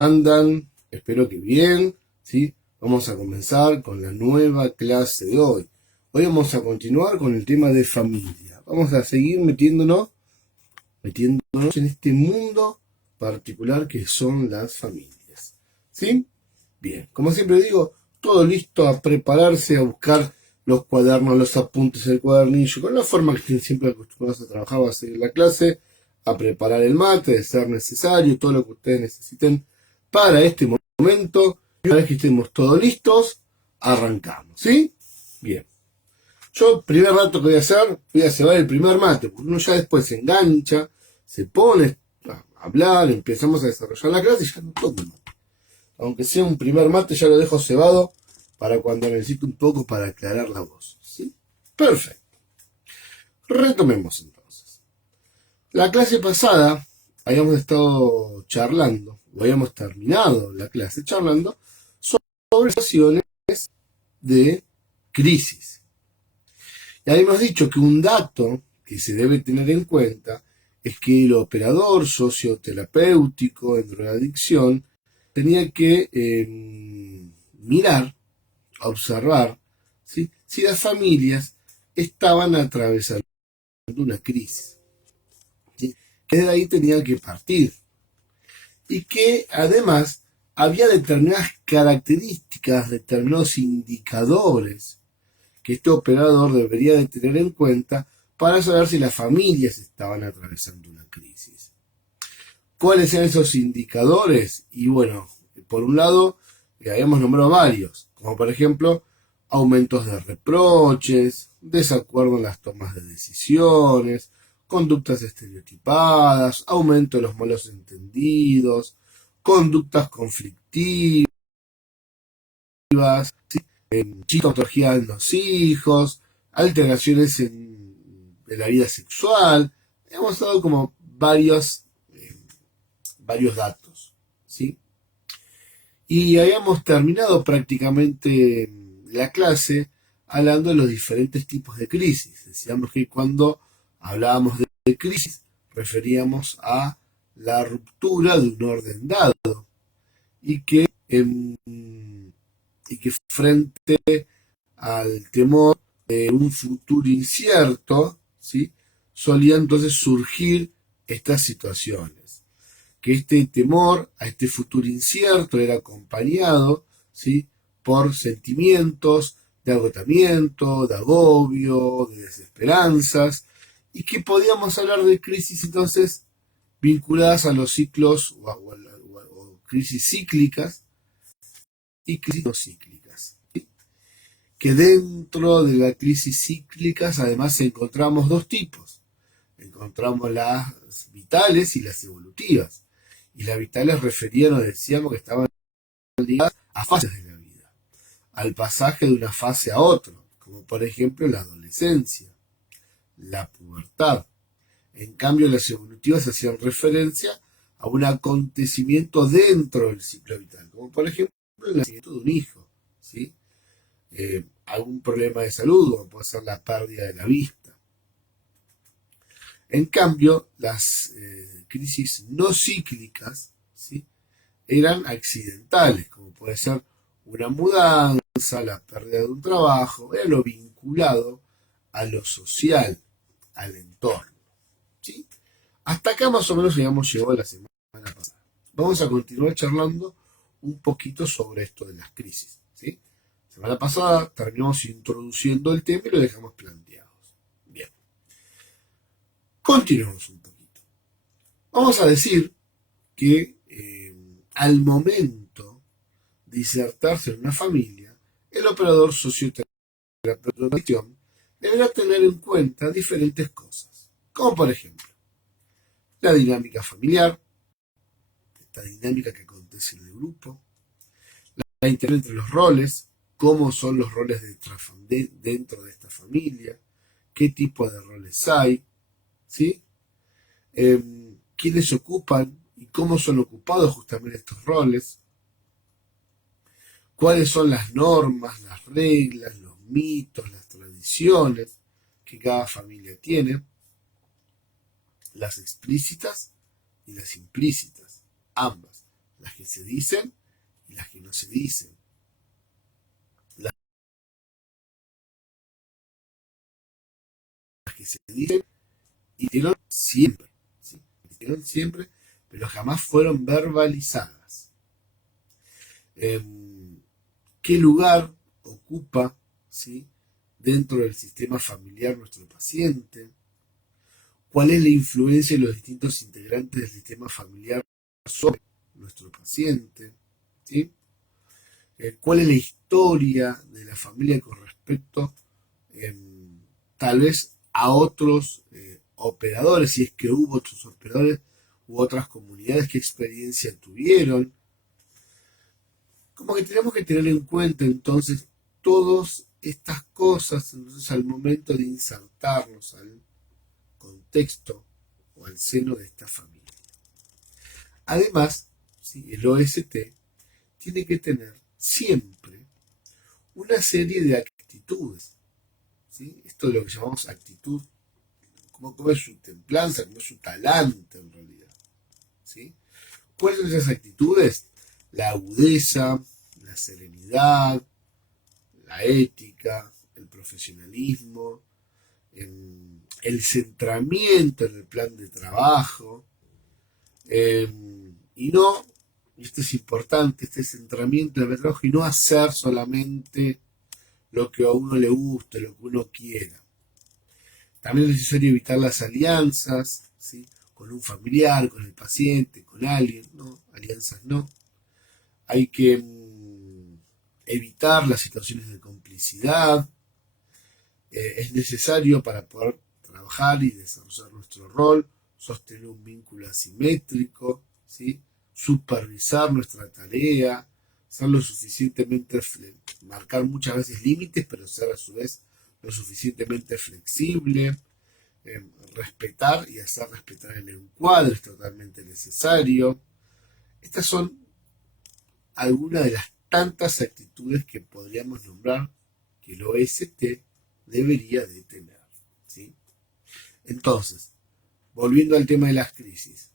Andan, espero que bien, ¿sí? Vamos a comenzar con la nueva clase de hoy. Hoy vamos a continuar con el tema de familia. Vamos a seguir metiéndonos en este mundo particular que son las familias. ¿Sí? Bien, como siempre digo, todo listo a prepararse, a buscar los cuadernos, los apuntes, el cuadernillo, con la forma que estén siempre acostumbrados a trabajar, a seguir la clase, a preparar el mate, de ser necesario, todo lo que ustedes necesiten para este momento. Y una vez que estemos todos listos, arrancamos, ¿sí? Bien. Yo, primer rato que voy a hacer, voy a cebar el primer mate, porque uno ya después se engancha, se pone a hablar, empezamos a desarrollar la clase y ya no toca el mate. Aunque sea un primer mate, ya lo dejo cebado para cuando necesite un poco para aclarar la voz, ¿sí? Perfecto. Retomemos entonces. La clase pasada habíamos estado charlando, o habíamos terminado la clase charlando sobre situaciones de crisis. Y habíamos dicho que un dato que se debe tener en cuenta es que el operador socioterapéutico en drogadicción tenía que mirar, observar, ¿sí? Si las familias estaban atravesando una crisis, ¿sí? Que de ahí tenían que partir. Y que además había determinadas características, determinados indicadores que este operador debería de tener en cuenta para saber si las familias estaban atravesando una crisis. ¿Cuáles eran esos indicadores? Y bueno, por un lado, habíamos nombrado varios, como por ejemplo, aumentos de reproches, desacuerdo en las tomas de decisiones, conductas estereotipadas, aumento de los malos entendidos, conductas conflictivas, ¿sí? Chistología en los hijos, alteraciones en la vida sexual. Hemos dado como varios datos, ¿sí? Y habíamos terminado prácticamente la clase hablando de los diferentes tipos de crisis. Decíamos que cuando hablábamos de crisis referíamos a la ruptura de un orden dado y que, y que frente al temor de un futuro incierto, ¿sí? Solían entonces surgir estas situaciones. Que este temor a este futuro incierto era acompañado, ¿sí? Por sentimientos de agotamiento, de agobio, de desesperanzas, y que podíamos hablar de crisis entonces vinculadas a los ciclos o crisis cíclicas y crisis no cíclicas. ¿Sí? Que dentro de la crisis cíclicas además encontramos dos tipos. Encontramos las vitales y las evolutivas. Y las vitales referían, o decíamos, que estaban ligadas a fases de la vida, al pasaje de una fase a otra, como por ejemplo la adolescencia, la pubertad. En cambio, las evolutivas hacían referencia a un acontecimiento dentro del ciclo vital, como por ejemplo el nacimiento de un hijo, ¿sí? Algún problema de salud, como puede ser la pérdida de la vista. En cambio, las crisis no cíclicas, ¿sí? Eran accidentales, como puede ser una mudanza, la pérdida de un trabajo, era lo vinculado a lo social, al entorno. ¿Sí? Hasta acá más o menos habíamos llegado la semana pasada. Vamos a continuar charlando un poquito sobre esto de las crisis. ¿Sí? La semana pasada terminamos introduciendo el tema y lo dejamos planteados. Bien. Continuemos un poquito. Vamos a decir que al momento de insertarse en una familia, el operador socioterapéutico deberá tener en cuenta diferentes cosas, como por ejemplo la dinámica familiar, esta dinámica que acontece en el grupo, la interacción entre los roles, cómo son los roles dentro de esta familia, qué tipo de roles hay, ¿sí? Quiénes ocupan y cómo son ocupados justamente estos roles, cuáles son las normas, las reglas, los mitos, las tradiciones que cada familia tiene, las explícitas y las implícitas, ambas. las que se dicen y las que no se dicen. Las que se dicen y dieron siempre, ¿sí? Dieron siempre, pero jamás fueron verbalizadas. ¿Qué lugar ocupa, ¿sí?, dentro del sistema familiar nuestro paciente? ¿Cuál es la influencia de los distintos integrantes del sistema familiar sobre nuestro paciente? ¿Sí? ¿Cuál es la historia de la familia con respecto tal vez a otros operadores, si es que hubo otros operadores u otras comunidades, qué experiencia tuvieron? Como que tenemos que tener en cuenta entonces todas estas cosas entonces al momento de insertarnos al contexto o al seno de esta familia. Además, ¿sí?, el OST tiene que tener siempre una serie de actitudes, ¿sí? Esto es lo que llamamos actitud, como es su templanza, como es su talante en realidad, ¿sí? ¿Cuáles son esas actitudes? La agudeza, la serenidad, la ética, el profesionalismo, el centramiento en el plan de trabajo, y no, y esto es importante, este centramiento en el plan de trabajo y no hacer solamente lo que a uno le guste, lo que uno quiera. También es necesario evitar las alianzas, ¿sí?, con un familiar, con el paciente, con alguien, ¿no? Alianzas no. Hay que evitar las situaciones de complicidad. Es necesario para poder trabajar y desarrollar nuestro rol, sostener un vínculo asimétrico, ¿sí?, supervisar nuestra tarea, ser lo suficientemente, marcar muchas veces límites, pero ser a su vez lo suficientemente flexible, respetar y hacer respetar el encuadre es totalmente necesario. Estas son algunas de las tantas actitudes que podríamos nombrar que el OST debería de tener, ¿sí? Entonces, volviendo al tema de las crisis,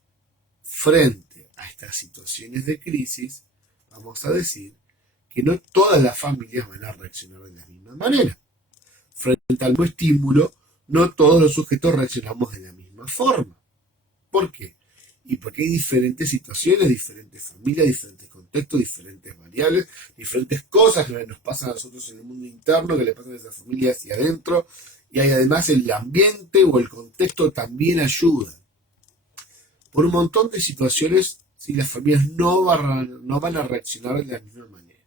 frente a estas situaciones de crisis, vamos a decir que no todas las familias van a reaccionar de la misma manera. Frente al nuevo estímulo, no todos los sujetos reaccionamos de la misma forma. ¿Por qué? Y porque hay diferentes situaciones, diferentes familias, diferentes contextos, diferentes variables, diferentes cosas que nos pasan a nosotros en el mundo interno, que le pasan a esa familia hacia adentro, y hay además el ambiente o el contexto también ayuda. Por un montón de situaciones, si las familias no van a reaccionar de la misma manera.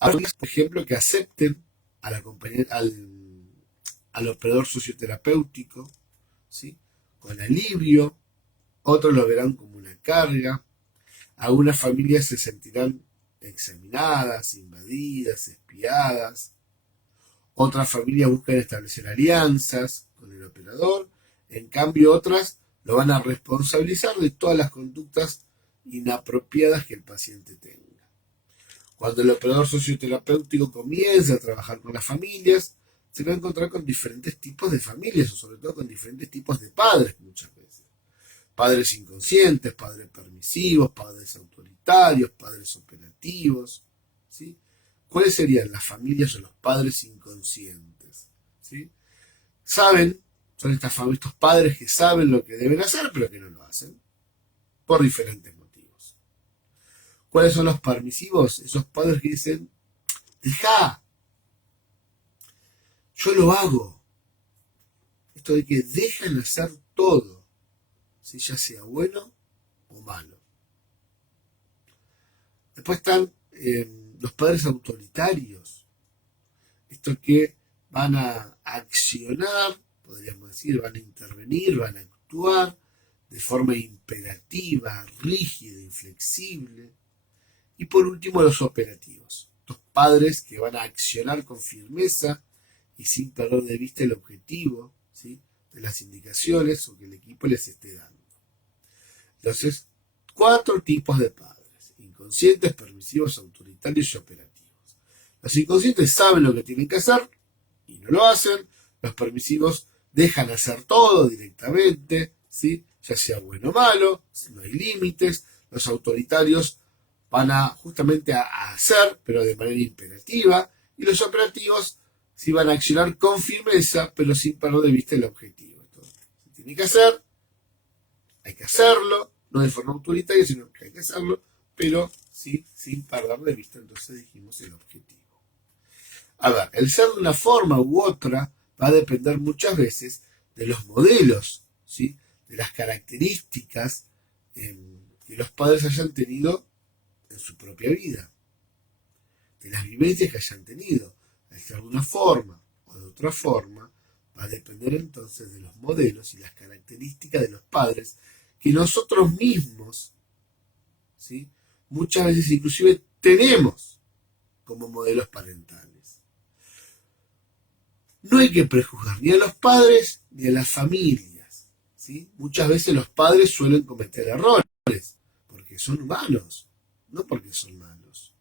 Hay familias, por ejemplo, que acepten al operador socioterapéutico, ¿sí?, con alivio, otros lo verán como una carga, algunas familias se sentirán examinadas, invadidas, espiadas, otras familias buscan establecer alianzas con el operador, en cambio otras lo van a responsabilizar de todas las conductas inapropiadas que el paciente tenga. Cuando el operador socioterapéutico comienza a trabajar con las familias, se va a encontrar con diferentes tipos de familias, o sobre todo con diferentes tipos de padres muchas veces. Padres inconscientes, padres permisivos, padres autoritarios, padres operativos, ¿sí? ¿Cuáles serían las familias o los padres inconscientes? ¿Sí? Saben, son estos padres que saben lo que deben hacer, pero que no lo hacen, por diferentes motivos. ¿Cuáles son los permisivos? Esos padres que dicen, deja, yo lo hago. Esto de que dejan hacer todo, ¿sí?, ya sea bueno o malo. Después están los padres autoritarios, estos que van a accionar, podríamos decir, van a intervenir, van a actuar de forma imperativa, rígida, inflexible. Y por último, los operativos, los padres que van a accionar con firmeza y sin perder de vista el objetivo, ¿sí?, de las indicaciones o que el equipo les esté dando. Entonces, 4 tipos de padres: inconscientes, permisivos, autoritarios y operativos. Los inconscientes saben lo que tienen que hacer y no lo hacen. Los permisivos dejan hacer todo directamente, ¿sí?, ya sea bueno o malo, no hay límites. Los autoritarios van justamente a hacer, pero de manera imperativa, y los operativos sí van a accionar con firmeza, pero sin perder de vista el objetivo. Entonces, se tiene que hacer, hay que hacerlo, no de forma autoritaria, sino que hay que hacerlo, pero sí sin perder de vista, entonces dijimos, el objetivo. A ver, el ser de una forma u otra va a depender muchas veces de los modelos, ¿sí? De las características que los padres hayan tenido en su propia vida, de las vivencias que hayan tenido. El ser de una forma o de otra forma va a depender entonces de los modelos y las características de los padres que nosotros mismos, ¿sí? Muchas veces inclusive tenemos como modelos parentales. No hay que prejuzgar ni a los padres ni a las familias, ¿sí? Muchas veces los padres suelen cometer errores porque son humanos, no porque son malos.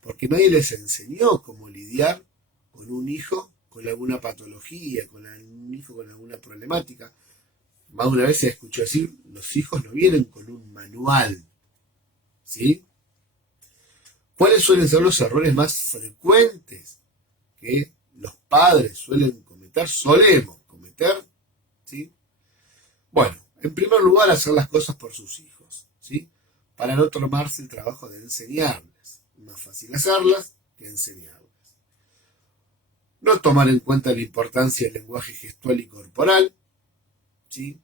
Porque nadie les enseñó cómo lidiar con un hijo con alguna patología, con un hijo con alguna problemática. Más de una vez se escuchó decir, los hijos no vienen con un manual, ¿sí? ¿Cuáles suelen ser los errores más frecuentes que los padres solemos cometer? ¿Sí? Bueno, en primer lugar, hacer las cosas por sus hijos, ¿sí? Para no tomarse el trabajo de enseñarles. Es más fácil hacerlas que enseñarlas. No tomar en cuenta la importancia del lenguaje gestual y corporal, ¿sí?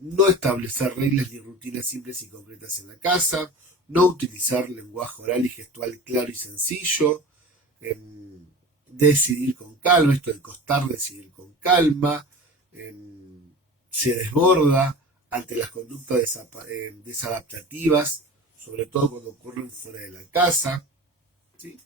No establecer reglas ni rutinas simples y concretas en la casa, no utilizar lenguaje oral y gestual claro y sencillo, decidir con calma, esto de costar decidir con calma, se desborda ante las conductas desadaptativas, sobre todo cuando ocurren fuera de la casa, ¿sí?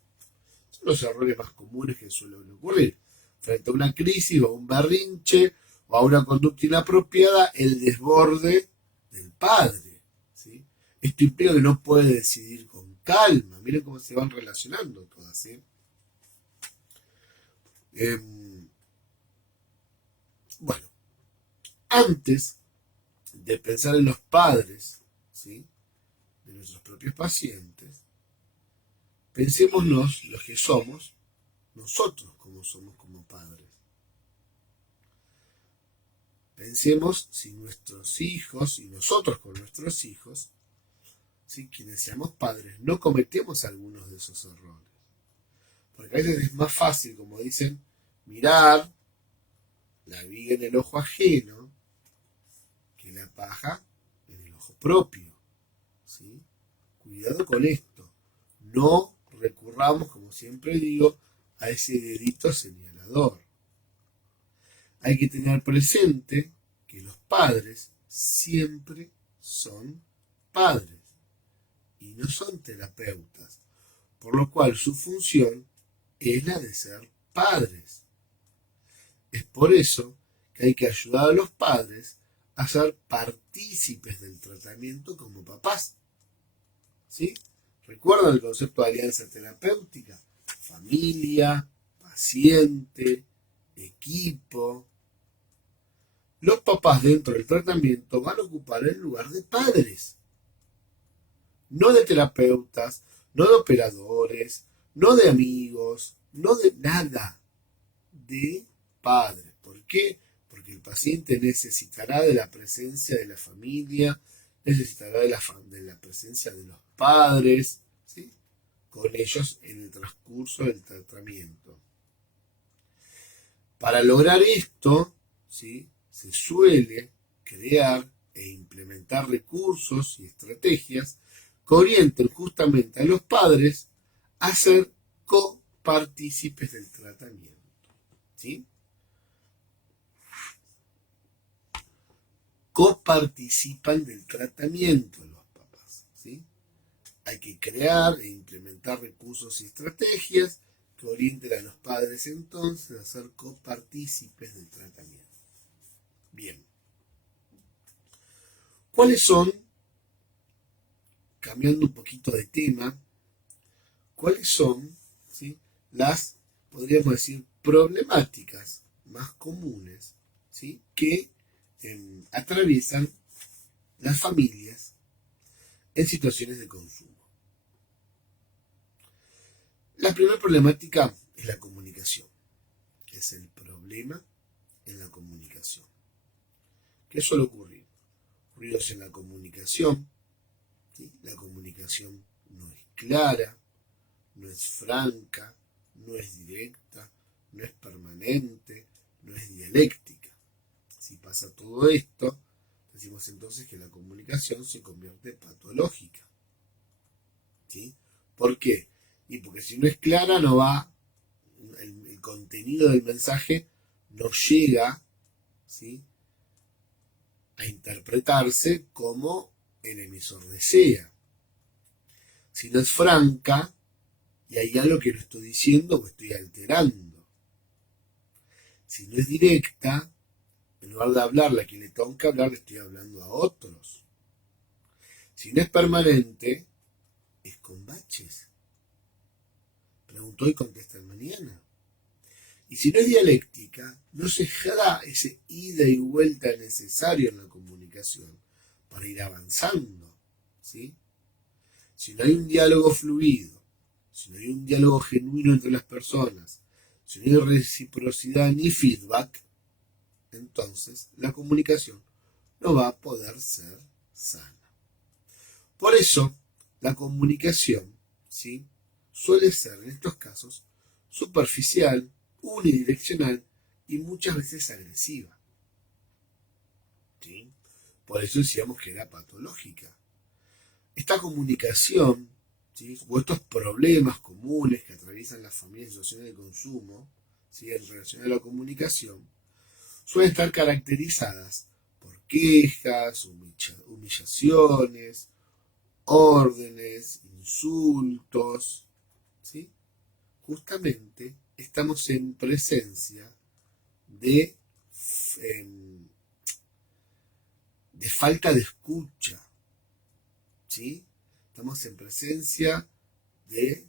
Son los errores más comunes que suelen ocurrir. Frente a una crisis o a un berrinche o a una conducta inapropiada, el desborde del padre, ¿sí? Esto implica que no puede decidir con calma. Miren cómo se van relacionando todas, ¿sí? Bueno, antes de pensar en los padres, ¿sí? De nuestros propios pacientes, pensémonos los que somos, nosotros como somos como padres. Pensemos si nuestros hijos y nosotros con nuestros hijos, ¿sí? Quienes seamos padres, no cometemos algunos de esos errores. Porque a veces es más fácil, como dicen, mirar la viga en el ojo ajeno que la paja en el ojo propio, ¿sí? Cuidado con esto. No recurramos, como siempre digo, a ese dedito señalador. Hay que tener presente que los padres siempre son padres y no son terapeutas, por lo cual su función es la de ser padres. Es por eso que hay que ayudar a los padres a ser partícipes del tratamiento como papás, ¿sí? ¿Recuerdan el concepto de alianza terapéutica? Familia, paciente, equipo. Los papás dentro del tratamiento van a ocupar el lugar de padres, no de terapeutas, no de operadores, no de amigos, no de nada, de padres. ¿Por qué? Porque el paciente necesitará de la presencia de la familia, necesitará de la presencia de los padres, ¿sí? Con ellos en el transcurso del tratamiento. Para lograr esto, ¿sí? Se suele crear e implementar recursos y estrategias que orienten justamente a los padres a ser copartícipes del tratamiento, ¿sí? Coparticipan del tratamiento los papás, ¿sí? Hay que crear e implementar recursos y estrategias que orienten a los padres entonces a ser copartícipes del tratamiento. Bien. ¿Cuáles son, cambiando un poquito de tema, cuáles son, ¿sí? Las, podríamos decir, problemáticas más comunes, ¿sí? Que atraviesan las familias en situaciones de consumo. La primera problemática es la comunicación. Es el problema en la comunicación. ¿Qué suele ocurrir? Ruidos en la comunicación. ¿Sí? La comunicación no es clara, no es franca, no es directa, no es permanente, no es dialéctica. Si pasa todo esto, decimos entonces que la comunicación se convierte en patológica. ¿Sí? ¿Por qué? Y porque si no es clara, no va, el contenido del mensaje no llega, ¿sí?, a interpretarse como el emisor desea. Si no es franca, y hay algo que no estoy diciendo o estoy alterando. Si no es directa, en lugar de hablarle a quien le tengo que hablar, le estoy hablando a otros. Si no es permanente, es con baches. Pregunto y contesta mañana. Y si no es dialéctica, no se da ese ida y vuelta necesario en la comunicación para ir avanzando, ¿sí? Si no hay un diálogo fluido, si no hay un diálogo genuino entre las personas, si no hay reciprocidad ni feedback, entonces la comunicación no va a poder ser sana. Por eso, la comunicación, ¿sí?, suele ser en estos casos superficial, unidireccional y muchas veces agresiva. ¿Sí? Por eso decíamos que era patológica. Esta comunicación, ¿sí?, o estos problemas comunes que atraviesan las familias en situaciones de consumo, ¿sí?, en relación a la comunicación, suelen estar caracterizadas por quejas, humillaciones, órdenes, insultos, ¿sí? Justamente estamos en presencia de falta de escucha, ¿sí? Estamos en presencia de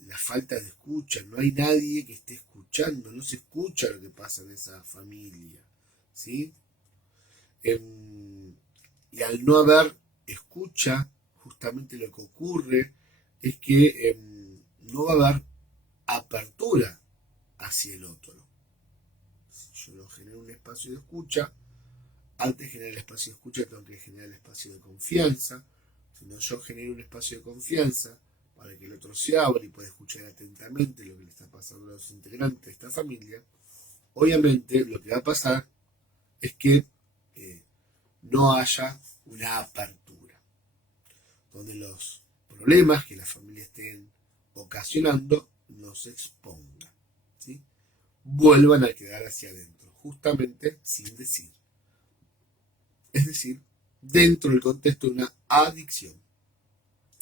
la falta de escucha. No hay nadie que esté escuchando, no se escucha lo que pasa en esa familia, ¿sí? Y al no haber escucha, justamente lo que ocurre es que no va a haber apertura hacia el otro. Si yo no genero un espacio de escucha, antes de generar el espacio de escucha tengo que generar el espacio de confianza. Si no, yo genero un espacio de confianza para que el otro se abra y pueda escuchar atentamente lo que le está pasando a los integrantes de esta familia. Obviamente lo que va a pasar es que no haya una apertura, donde los problemas que la familia estén ocasionando no se expongan, ¿sí?, vuelvan a quedar hacia adentro, justamente sin decir. Es decir, dentro del contexto de una adicción,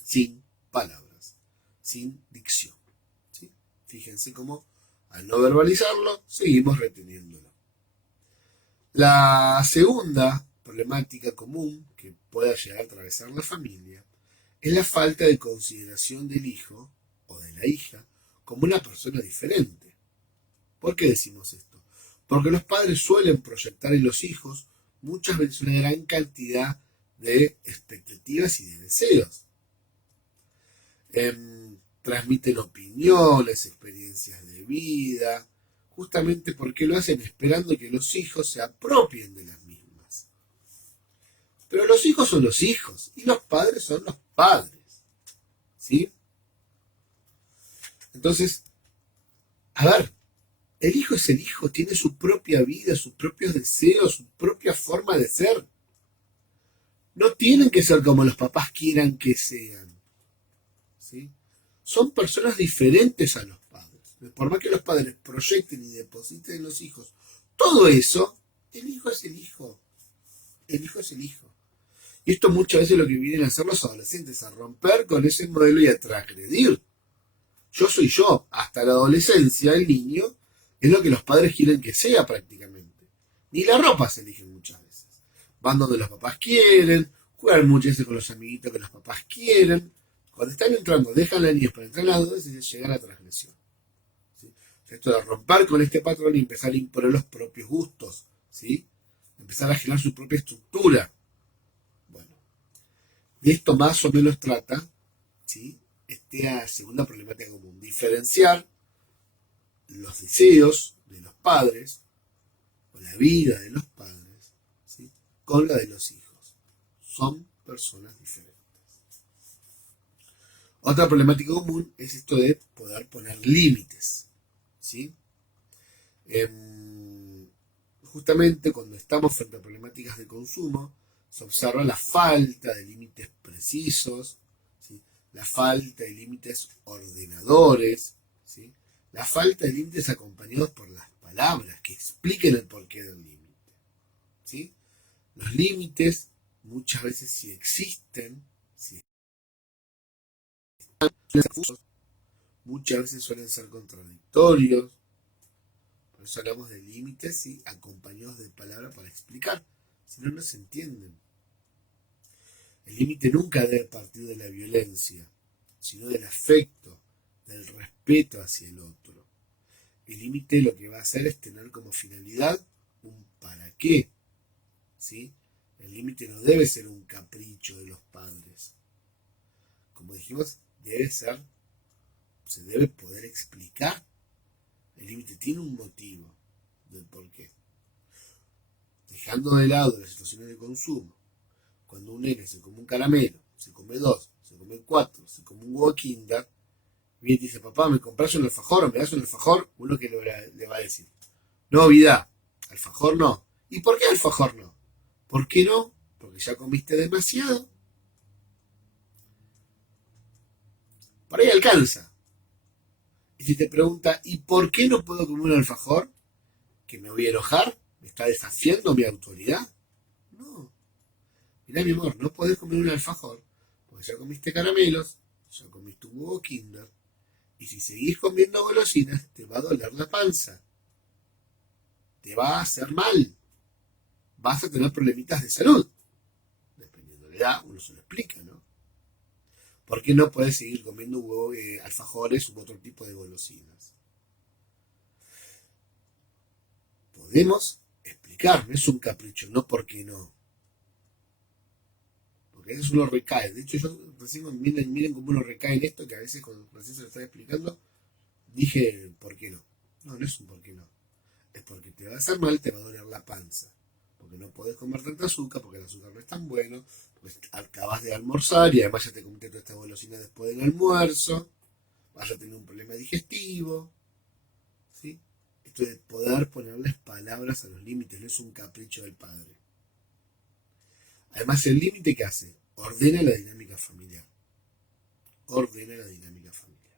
sin palabras, sin dicción, ¿sí? Fíjense cómo al no verbalizarlo, seguimos reteniéndolo. La segunda problemática común que pueda llegar a atravesar la familia es la falta de consideración del hijo o de la hija como una persona diferente. ¿Por qué decimos esto? Porque los padres suelen proyectar en los hijos muchas veces una gran cantidad de expectativas y de deseos. Transmiten opiniones, experiencias de vida, justamente porque lo hacen esperando que los hijos se apropien de las mismas. Pero los hijos son los hijos y los padres son los padres, ¿sí? Entonces, a ver, el hijo es el hijo, tiene su propia vida, sus propios deseos, su propia forma de ser. No tienen que ser como los papás quieran que sean, ¿sí? Son personas diferentes a los padres. Por más que los padres proyecten y depositen en los hijos todo eso, el hijo es el hijo. El hijo es el hijo. Y esto muchas veces es lo que vienen a hacer los adolescentes, a romper con ese modelo y a transgredir. Yo soy yo. Hasta la adolescencia, el niño es lo que los padres quieren que sea prácticamente. Ni la ropa se eligen muchas veces. Van donde los papás quieren, juegan muchas veces con los amiguitos que los papás quieren. Cuando están entrando, dejan a los niños para entrar en la adolescencia y llegar a la transgresión, ¿sí? Esto de romper con este patrón y empezar a imponer los propios gustos, ¿sí? Empezar a generar su propia estructura. Bueno, De esto más o menos trata, ¿sí?, esta segunda problemática común. Diferenciar los deseos de los padres, o la vida de los padres, ¿sí?, con la de los hijos. Son personas diferentes. Otra problemática común es esto de poder poner límites, ¿sí? Justamente cuando estamos frente a problemáticas de consumo, se observa la falta de límites precisos, ¿sí?, la falta de límites ordenadores, ¿sí?, la falta de límites acompañados por las palabras que expliquen el porqué del límite, ¿sí? Los límites muchas veces si existen, muchas veces suelen ser contradictorios. Por eso hablamos de límites, ¿sí?, acompañados de palabras para explicar, si no, no se entienden. El límite nunca debe partir de la violencia, sino del afecto, del respeto hacia el otro. El límite lo que va a hacer es tener como finalidad un para qué, ¿sí? El límite no debe ser un capricho de los padres. Como dijimos, se debe poder explicar. El límite tiene un motivo del por qué. Dejando de lado las situaciones de consumo, cuando un nene se come un caramelo, se come 2, se come 4, se come un huevo Kinder, viene y dice, papá, ¿me compras un alfajor o me das un alfajor? Uno que le va a decir, no, vida, alfajor no. ¿Y por qué alfajor no? ¿Por qué no? Porque ya comiste demasiado. Por ahí alcanza. Y si te pregunta, ¿y por qué no puedo comer un alfajor? ¿Que me voy a enojar? ¿Me está desafiando mi autoridad? No. Mirá, mi amor, no podés comer un alfajor porque ya comiste caramelos, ya comiste un huevo Kinder, y si seguís comiendo golosinas te va a doler la panza, te va a hacer mal, vas a tener problemitas de salud. Dependiendo de la edad, uno se lo explica, ¿no? ¿Por qué no podés seguir comiendo huevo, alfajores u otro tipo de golosinas? Podemos explicar, no es un capricho, no porque no. Porque a veces uno recae. De hecho, yo recién, miren cómo uno recae en esto, que a veces cuando recién se lo estaba explicando, dije, ¿por qué no? No, no es un por qué no. Es porque te va a hacer mal, te va a doler la panza. Porque no podés comer tanta azúcar, porque el azúcar no es tan bueno, porque acabas de almorzar y además ya te comiste toda esta golosina después del almuerzo, vas a tener un problema digestivo, ¿sí? Esto de poder ponerles palabras a los límites, no es un capricho del padre. Además, el límite, ¿qué hace? Ordena la dinámica familiar. Ordena la dinámica familiar.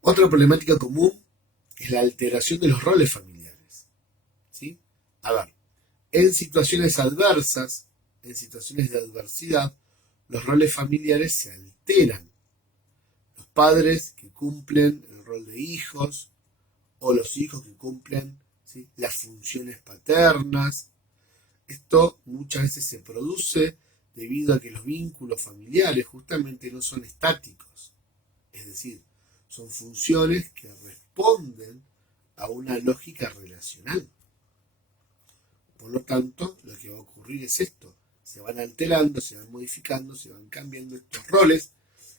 Otra problemática común es la alteración de los roles familiares, ¿sí? A ver, en situaciones adversas, en situaciones de adversidad, los roles familiares se alteran. Los padres que cumplen el rol de hijos, o los hijos que cumplen, ¿sí?, las funciones paternas. Esto muchas veces se produce debido a que los vínculos familiares justamente no son estáticos. Es decir, son funciones que responden a una lógica relacional. Por lo tanto, lo que va a ocurrir es esto. Se van alterando, se van modificando, se van cambiando estos roles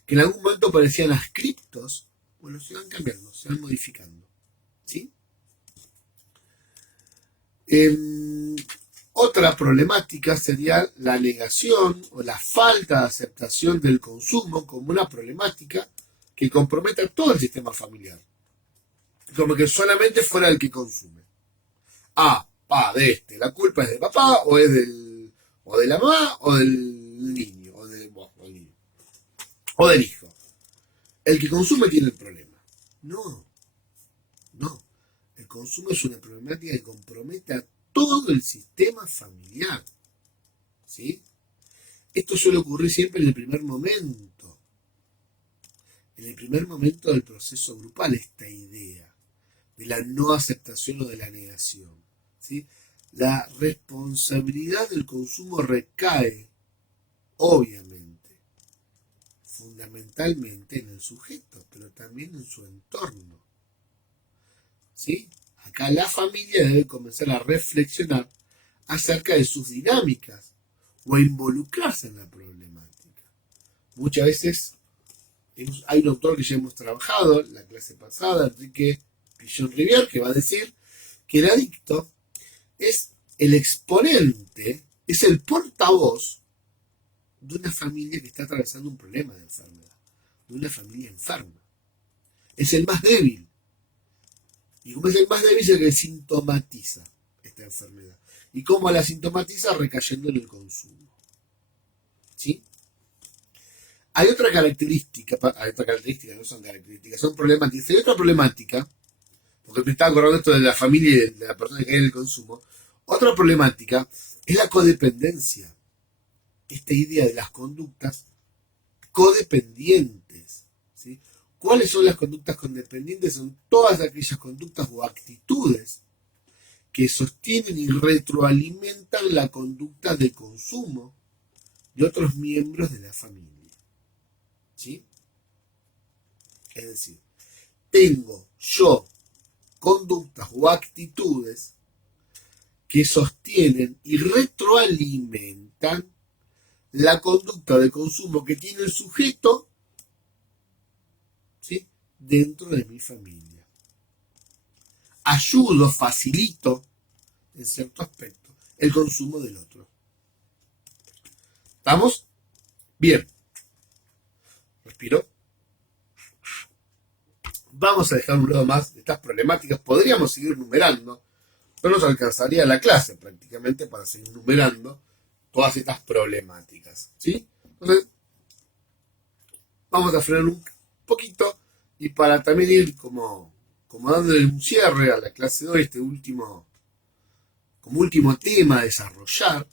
que en algún momento parecían adscriptos. Bueno, se van cambiando, se van modificando, ¿sí? Otra problemática sería la negación o la falta de aceptación del consumo como una problemática que compromete a todo el sistema familiar. Como que solamente fuera el que consume. La culpa es de papá o es o de la mamá o del niño o del hijo. El que consume tiene el problema. No. El consumo es una problemática que compromete a todo el sistema familiar, ¿sí? Esto suele ocurrir siempre en el primer momento. En el primer momento del proceso grupal, esta idea de la no aceptación o de la negación, ¿sí? La responsabilidad del consumo recae, obviamente, fundamentalmente en el sujeto, pero también en su entorno, ¿sí? Acá la familia debe comenzar a reflexionar acerca de sus dinámicas o a involucrarse en la problemática. Muchas veces hay un autor que ya hemos trabajado en la clase pasada, Enrique Pillon-Rivière, que va a decir que el adicto es el exponente, es el portavoz de una familia que está atravesando un problema de enfermedad, de una familia enferma. Es el más débil. Y como es el más débil, es el que sintomatiza esta enfermedad. ¿Y cómo la sintomatiza? Recayendo en el consumo. ¿Sí? Hay otra característica, no son características, son problemáticas. Hay otra problemática, porque me estaba acordando esto de la familia y de la persona que cae en el consumo. Otra problemática es la codependencia. Esta idea de las conductas codependientes. ¿Sí? ¿Cuáles son las conductas codependientes? Son todas aquellas conductas o actitudes que sostienen y retroalimentan la conducta de consumo de otros miembros de la familia. ¿Sí? Es decir, tengo yo conductas o actitudes que sostienen y retroalimentan la conducta de consumo que tiene el sujeto, ¿sí?, dentro de mi familia. Ayudo, facilito, en cierto aspecto, el consumo del otro. ¿Estamos? Bien. Respiro. Vamos a dejar un lado más de estas problemáticas. Podríamos seguir numerando, no nos alcanzaría la clase prácticamente para seguir numerando todas estas problemáticas. ¿Sí? Entonces, vamos a frenar un poquito y para también ir como dándole un cierre a la clase de hoy, como último tema a desarrollar,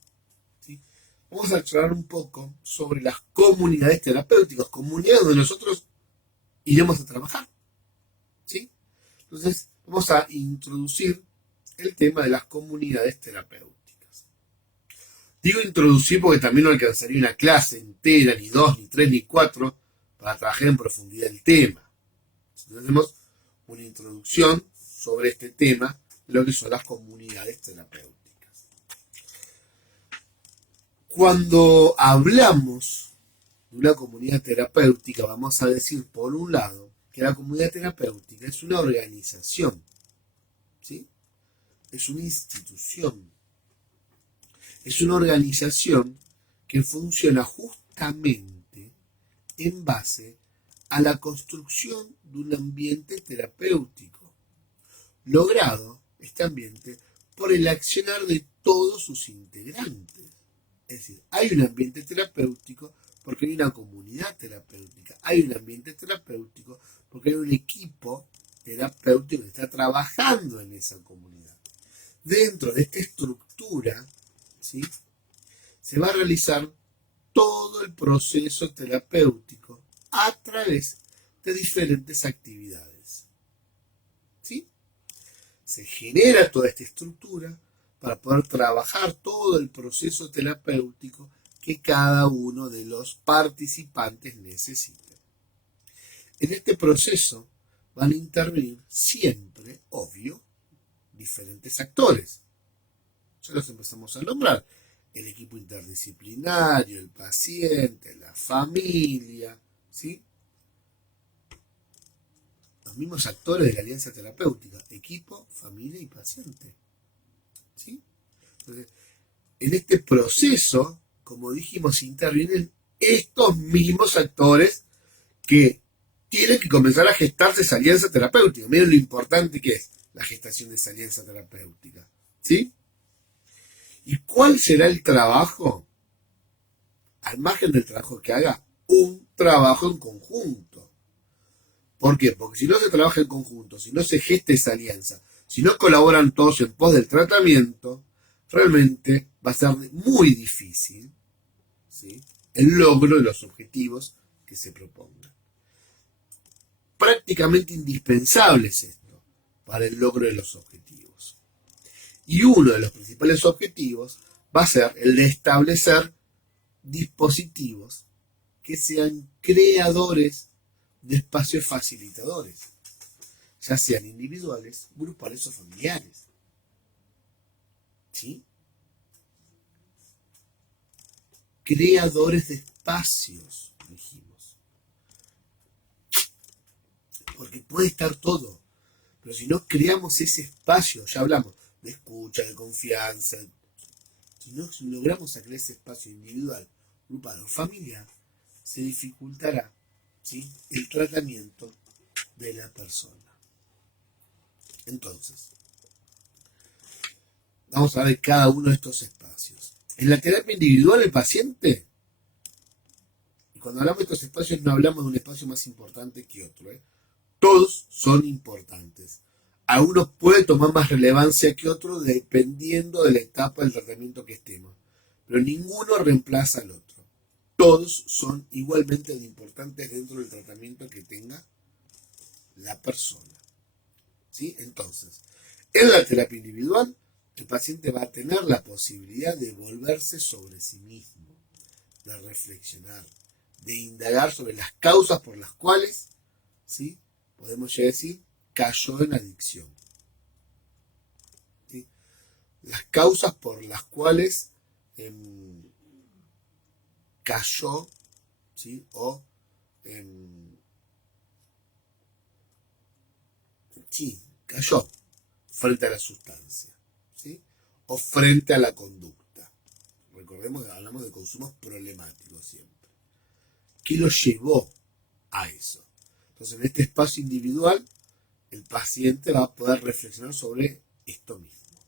¿sí?, vamos a charlar un poco sobre las comunidades terapéuticas, comunidades donde nosotros iremos a trabajar. ¿Sí? Entonces, vamos a introducir el tema de las comunidades terapéuticas. Digo introducir porque también no alcanzaría una clase entera, ni 2, ni 3, ni 4, para trabajar en profundidad el tema. Entonces, hacemos una introducción sobre este tema, lo que son las comunidades terapéuticas. Cuando hablamos de una comunidad terapéutica, vamos a decir, por un lado, que la comunidad terapéutica es una organización, ¿sí? Es una institución, es una organización que funciona justamente en base a la construcción de un ambiente terapéutico, logrado este ambiente por el accionar de todos sus integrantes. Es decir, hay un ambiente terapéutico porque hay una comunidad terapéutica, hay un ambiente terapéutico porque hay un equipo terapéutico que está trabajando en esa comunidad. Dentro de esta estructura, ¿sí?, se va a realizar todo el proceso terapéutico a través de diferentes actividades. ¿Sí? Se genera toda esta estructura para poder trabajar todo el proceso terapéutico que cada uno de los participantes necesita. En este proceso van a intervenir siempre, obvio, diferentes actores. Ya los empezamos a nombrar. El equipo interdisciplinario, el paciente, la familia, ¿sí? Los mismos actores de la alianza terapéutica, equipo, familia y paciente. ¿Sí? Entonces, en este proceso, como dijimos, intervienen estos mismos actores que tienen que comenzar a gestarse esa alianza terapéutica. Miren lo importante que es la gestación de esa alianza terapéutica. ¿Sí? ¿Y cuál será el trabajo? Al margen del trabajo que haga, un trabajo en conjunto. ¿Por qué? Porque si no se trabaja en conjunto, si no se gesta esa alianza, si no colaboran todos en pos del tratamiento, realmente va a ser muy difícil, ¿sí?, el logro de los objetivos que se propongan. Prácticamente indispensable es esto para el logro de los objetivos. Y uno de los principales objetivos va a ser el de establecer dispositivos que sean creadores de espacios facilitadores, ya sean individuales, grupales o familiares. ¿Sí? creadores de espacios, dijimos. Porque puede estar todo, pero si no creamos ese espacio, ya hablamos de escucha, de confianza, si no logramos sacar ese espacio individual, grupal o familiar, se dificultará, ¿sí?, el tratamiento de la persona. Entonces, vamos a ver cada uno de estos espacios. En la terapia individual, el paciente, y cuando hablamos de estos espacios no hablamos de un espacio más importante que otro, todos son importantes. A uno puede tomar más relevancia que otro dependiendo de la etapa del tratamiento que estemos, pero ninguno reemplaza al otro. Todos son igualmente importantes dentro del tratamiento que tenga la persona, ¿sí? Entonces, en la terapia individual, el paciente va a tener la posibilidad de volverse sobre sí mismo, de reflexionar, de indagar sobre las causas por las cuales, ¿sí?, podemos ya decir, cayó en adicción. ¿Sí? Las causas por las cuales cayó, ¿sí?, o sí, cayó frente a la sustancia, ¿sí?, o frente a la conducta. Recordemos que hablamos de consumos problemáticos siempre. ¿Qué lo llevó a eso? Entonces, en este espacio individual, el paciente va a poder reflexionar sobre esto mismo.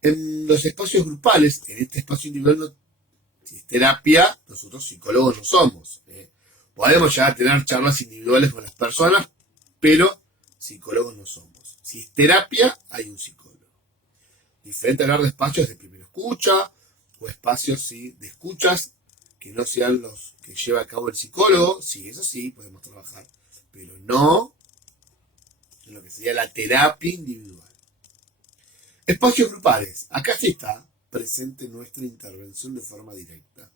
En los espacios grupales, en este espacio individual, si es terapia, nosotros psicólogos no somos. Podemos llegar a tener charlas individuales con las personas, pero psicólogos no somos. Si es terapia, hay un psicólogo. Diferente hablar de espacios de primera escucha o espacios, ¿sí?, de escuchas que no sean los que lleva a cabo el psicólogo. Sí, eso sí, podemos trabajar, pero no en lo que sería la terapia individual. Espacios grupales. Acá sí está presente nuestra intervención de forma directa,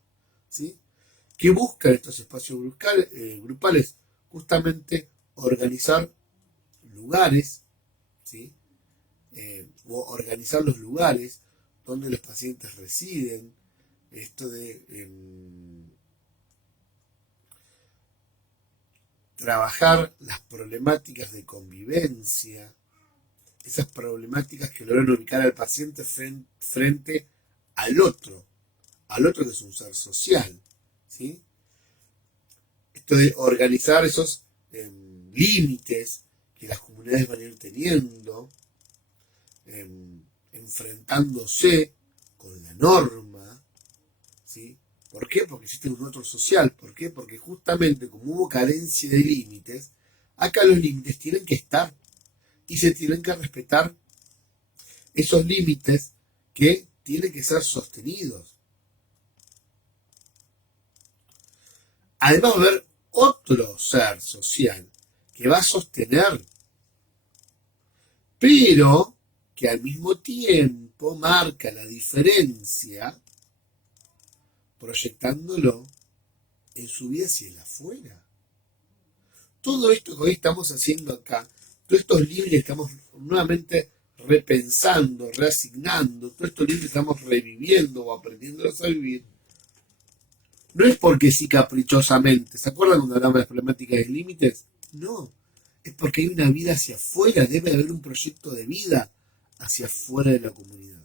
¿sí? ¿Qué buscan estos espacios grupales? Justamente organizar lugares, ¿sí?, o organizar los lugares donde los pacientes residen. Esto de trabajar las problemáticas de convivencia, esas problemáticas que logran ubicar al paciente frente al otro que es un ser social, ¿sí? Esto de organizar esos límites que las comunidades van a ir teniendo, enfrentándose con la norma, ¿sí? ¿Por qué? Porque existe un otro social. ¿Por qué? Porque justamente como hubo carencia de límites, acá los límites tienen que estar y se tienen que respetar esos límites que tienen que ser sostenidos. Además va a haber otro ser social que va a sostener, pero que al mismo tiempo marca la diferencia, proyectándolo en su vida hacia el afuera. Todo esto que hoy estamos haciendo acá, todos estos libros que estamos nuevamente repensando, reasignando, todos estos libros que estamos reviviendo o aprendiéndolos a vivir, no es porque sí caprichosamente. ¿Se acuerdan cuando hablamos de las problemáticas de límites? No, es porque hay una vida hacia afuera, debe haber un proyecto de vida hacia afuera de la comunidad.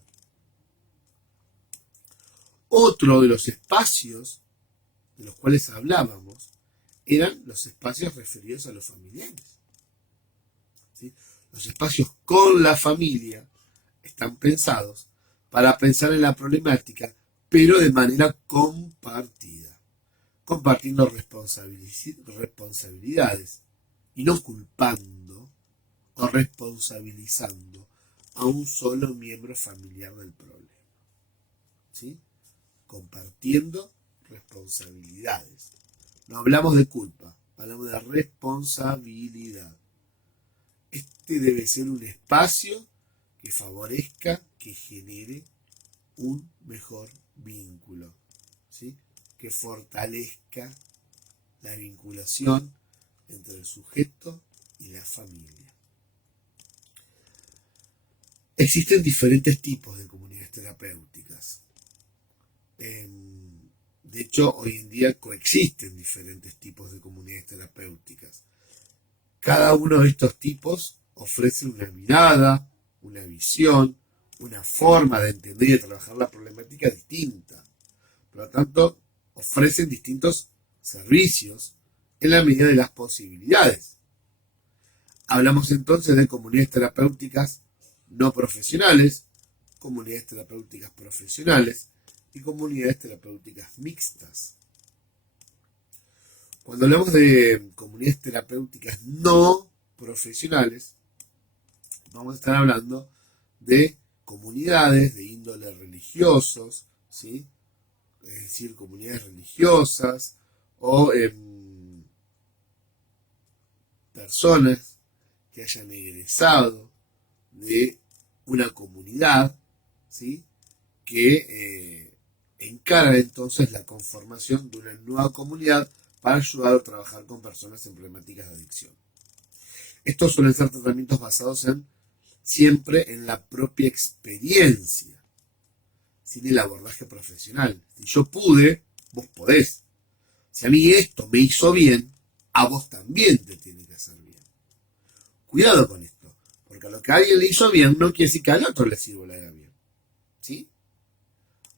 Otro de los espacios de los cuales hablábamos eran los espacios referidos a los familiares, ¿sí? Los espacios con la familia están pensados para pensar en la problemática, pero de manera compartida, compartiendo responsabilidades y no culpando o responsabilizando a un solo miembro familiar del problema, ¿sí? Compartiendo responsabilidades. No hablamos de culpa, hablamos de responsabilidad. Este debe ser un espacio que favorezca, que genere un mejor vínculo, ¿sí?, que fortalezca la vinculación entre el sujeto y la familia. Existen diferentes tipos de comunidades terapéuticas. De hecho, hoy en día coexisten diferentes tipos de comunidades terapéuticas. Cada uno de estos tipos ofrece una mirada, una visión, una forma de entender y de trabajar la problemática distinta. Por lo tanto, ofrecen distintos servicios en la medida de las posibilidades. Hablamos entonces de comunidades terapéuticas no profesionales, comunidades terapéuticas profesionales y comunidades terapéuticas mixtas. Cuando hablamos de comunidades terapéuticas no profesionales, vamos a estar hablando de comunidades de índole religiosos, ¿sí? Es decir, comunidades religiosas o personas que hayan egresado de una comunidad, ¿sí? Que encaran entonces la conformación de una nueva comunidad para ayudar a trabajar con personas en problemáticas de adicción. Estos suelen ser tratamientos basados siempre en la propia experiencia, sin el abordaje profesional. Si yo pude, vos podés. Si a mí esto me hizo bien, a vos también te tiene que hacer bien. Cuidado con esto, porque a lo que a alguien le hizo bien no quiere decir que al otro le sirva o le haga bien. ¿Sí?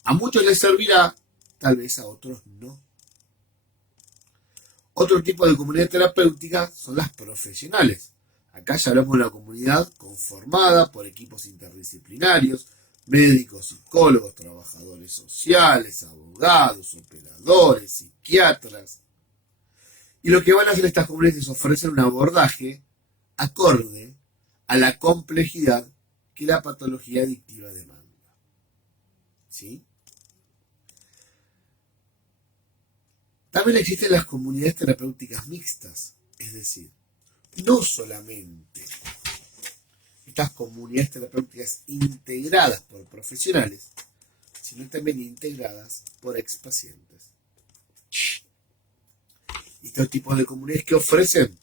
A muchos les servirá, tal vez a otros no. Otro tipo de comunidad terapéutica son las profesionales. Acá ya hablamos de una comunidad conformada por equipos interdisciplinarios, médicos, psicólogos, trabajadores sociales, abogados, operadores, psiquiatras. Y lo que van a hacer estas comunidades es ofrecer un abordaje acorde a la complejidad que la patología adictiva demanda. ¿Sí? También existen las comunidades terapéuticas mixtas, es decir, no solamente estas comunidades terapéuticas integradas por profesionales, sino también integradas por expacientes. Estos tipos de comunidades que ofrecen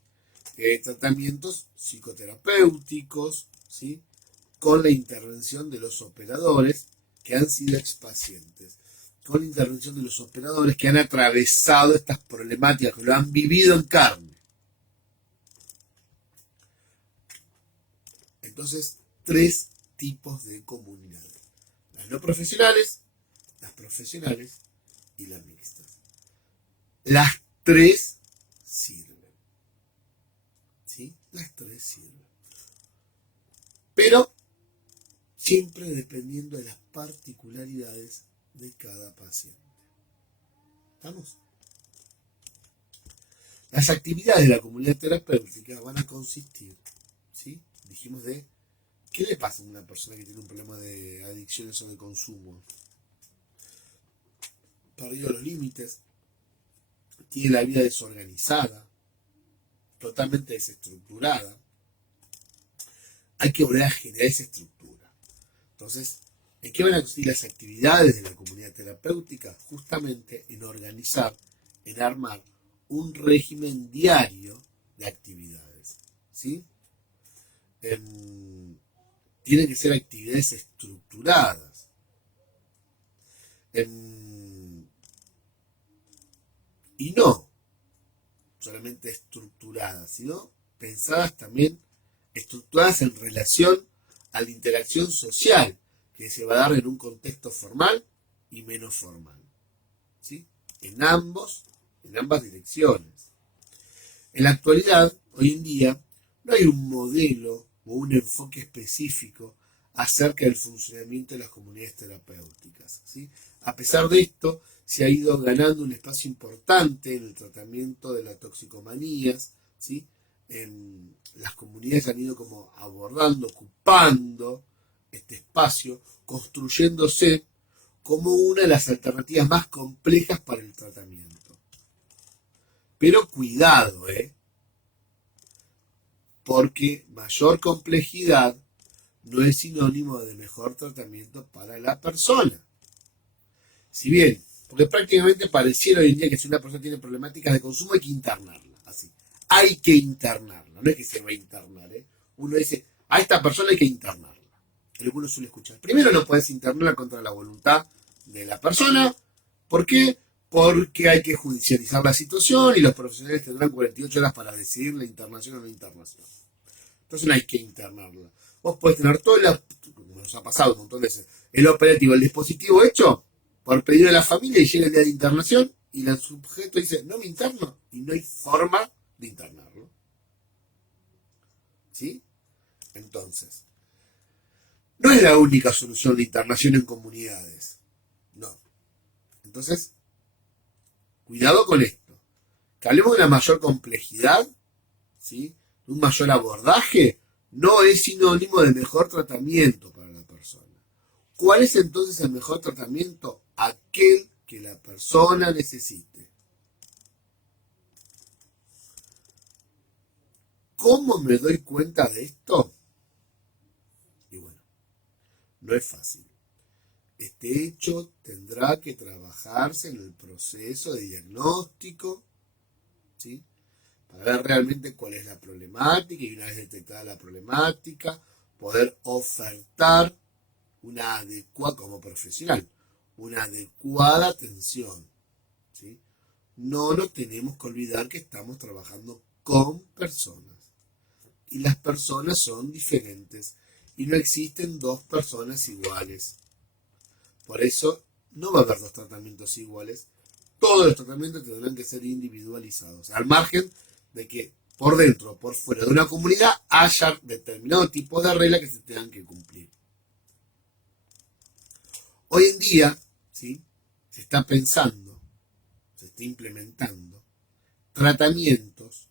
tratamientos psicoterapéuticos, ¿sí? Con la intervención de los operadores que han sido expacientes, con la intervención de los operadores que han atravesado estas problemáticas, que lo han vivido en carne. Entonces, 3 tipos de comunidades: las no profesionales, las profesionales y las mixtas. Las 3 sirven. ¿Sí? Las 3 sirven. Pero siempre dependiendo de las particularidades de cada paciente. ¿Estamos? Las actividades de la comunidad terapéutica van a consistir, ¿sí? Dijimos de ¿qué le pasa a una persona que tiene un problema de adicciones o de consumo? Perdió los límites, tiene la vida desorganizada, totalmente desestructurada. Hay que volver a generar esa estructura. Entonces, ¿en qué van a consistir las actividades de la comunidad terapéutica? Justamente en organizar, en armar un régimen diario de actividades. ¿Sí? Tienen que ser actividades estructuradas. Y no solamente estructuradas, sino pensadas también, estructuradas en relación a la interacción social que se va a dar en un contexto formal y menos formal, ¿sí? En ambas direcciones. En la actualidad, hoy en día, no hay un modelo o un enfoque específico acerca del funcionamiento de las comunidades terapéuticas, ¿sí? A pesar de esto, se ha ido ganando un espacio importante en el tratamiento de las toxicomanías, ¿sí? Las comunidades han ido como abordando, ocupando este espacio, construyéndose como una de las alternativas más complejas para el tratamiento. Pero cuidado, porque mayor complejidad no es sinónimo de mejor tratamiento para la persona. Si bien, porque prácticamente pareciera hoy en día que si una persona tiene problemáticas de consumo hay que internarla, así. Hay que internarla, no es que se va a internar, Uno dice, a esta persona hay que internarla. Pero uno suele escuchar, primero no puedes internarla contra la voluntad de la persona, ¿Por qué? Porque hay que judicializar la situación y los profesionales tendrán 48 horas para decidir la internación o no internación. Entonces no hay que internarla. Vos podés tener todo como nos ha pasado un montón de veces, el operativo, el dispositivo hecho por pedido de la familia y llega el día de internación y el sujeto dice, no me interno, y no hay forma de internarlo. ¿Sí? Entonces, no es la única solución de internación en comunidades. No. Entonces, cuidado con esto. Que hablemos de una mayor complejidad, ¿sí? De un mayor abordaje, no es sinónimo de mejor tratamiento para la persona. ¿Cuál es entonces el mejor tratamiento? Aquel que la persona necesite. ¿Cómo me doy cuenta de esto? Y bueno, no es fácil. Este hecho tendrá que trabajarse en el proceso de diagnóstico, ¿sí? Para ver realmente cuál es la problemática y una vez detectada la problemática, poder ofertar una adecuada, como profesional, una adecuada atención, ¿sí? No nos tenemos que olvidar que estamos trabajando con personas y las personas son diferentes y no existen dos personas iguales. Por eso no va a haber dos tratamientos iguales. Todos los tratamientos tendrán que ser individualizados, al margen de que por dentro o por fuera de una comunidad haya determinado tipo de reglas que se tengan que cumplir. Hoy en día, ¿sí? Se está pensando, se está implementando tratamientos,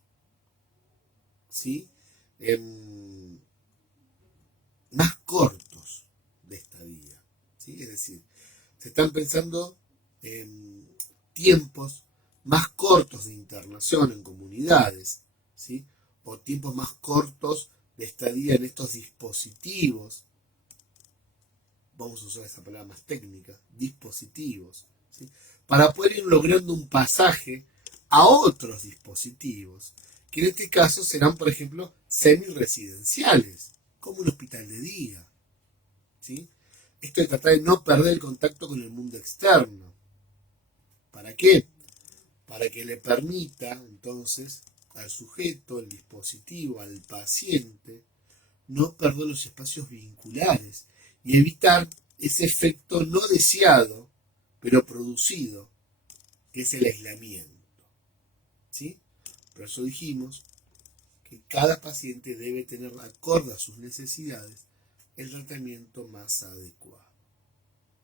¿sí? Más cortos de estadía, ¿sí? Es decir, se están pensando en tiempos más cortos de internación en comunidades, ¿sí? O tiempos más cortos de estadía en estos dispositivos, vamos a usar esa palabra más técnica, dispositivos, ¿sí? Para poder ir logrando un pasaje a otros dispositivos, que en este caso serán, por ejemplo, semiresidenciales, como un hospital de día, ¿sí? Esto de tratar de no perder el contacto con el mundo externo. ¿Para qué? Para que le permita, entonces, al sujeto, al dispositivo, al paciente, no perder los espacios vinculares y evitar ese efecto no deseado, pero producido, que es el aislamiento. ¿Sí? Por eso dijimos que cada paciente debe tener, acorde a sus necesidades, el tratamiento más adecuado.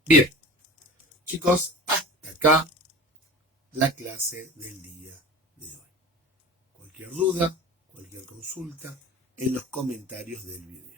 Bien, chicos, hasta acá la clase del día de hoy. Cualquier duda, cualquier consulta, en los comentarios del video.